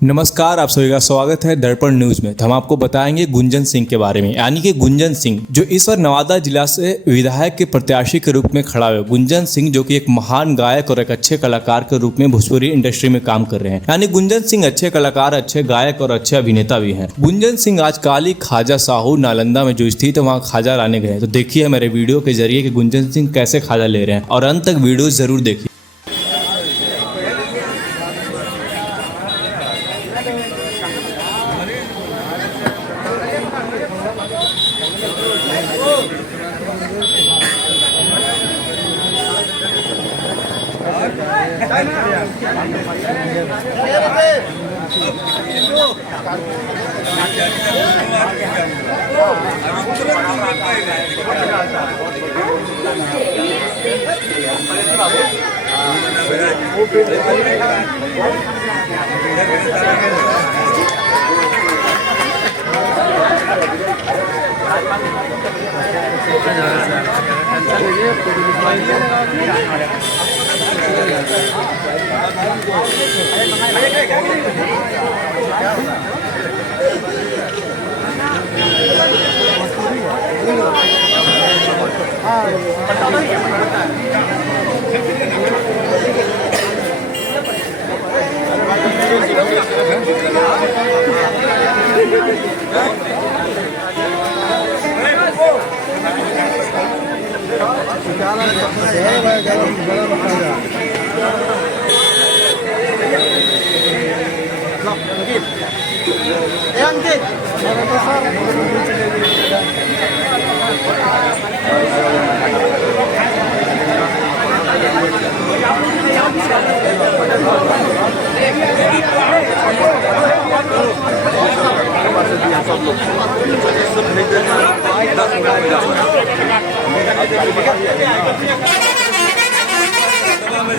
नमस्कार, आप सभी का स्वागत है दर्पण न्यूज में। तो हम आपको बताएंगे गुंजन सिंह के बारे में, यानी कि गुंजन सिंह जो इस बार नवादा जिला से विधायक के प्रत्याशी के रूप में खड़ा हुए। गुंजन सिंह जो कि एक महान गायक और एक अच्छे कलाकार के रूप में भोजपुरी इंडस्ट्री में काम कर रहे हैं। यानी गुंजन सिंह अच्छे कलाकार, अच्छे गायक और अच्छे अभिनेता भी हैं। गुंजन सिंह आज काली ख्वाजा साहू नालंदा में जो स्थित है वहाँ ख्वाजा लाने गए। तो देखिए मेरे वीडियो के जरिए कि गुंजन सिंह कैसे ख्वाजा ले रहे हैं और अंत तक वीडियो जरूर देखिए।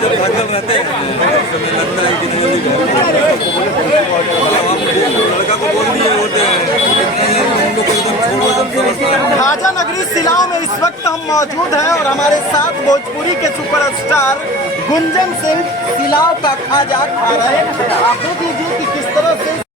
जब भागल रहते हैं तो हमें लगता है कि लड़का को बोल दिए होते हैं ख्वाजा नगरी सिलाव में इस वक्त हम मौजूद हैं और हमारे साथ भोजपुरी के सुपरस्टार गुंजन सिंह सिलाव का ख्वाजा खा रहे हैं। आप देख लीजिए कि किस तरह से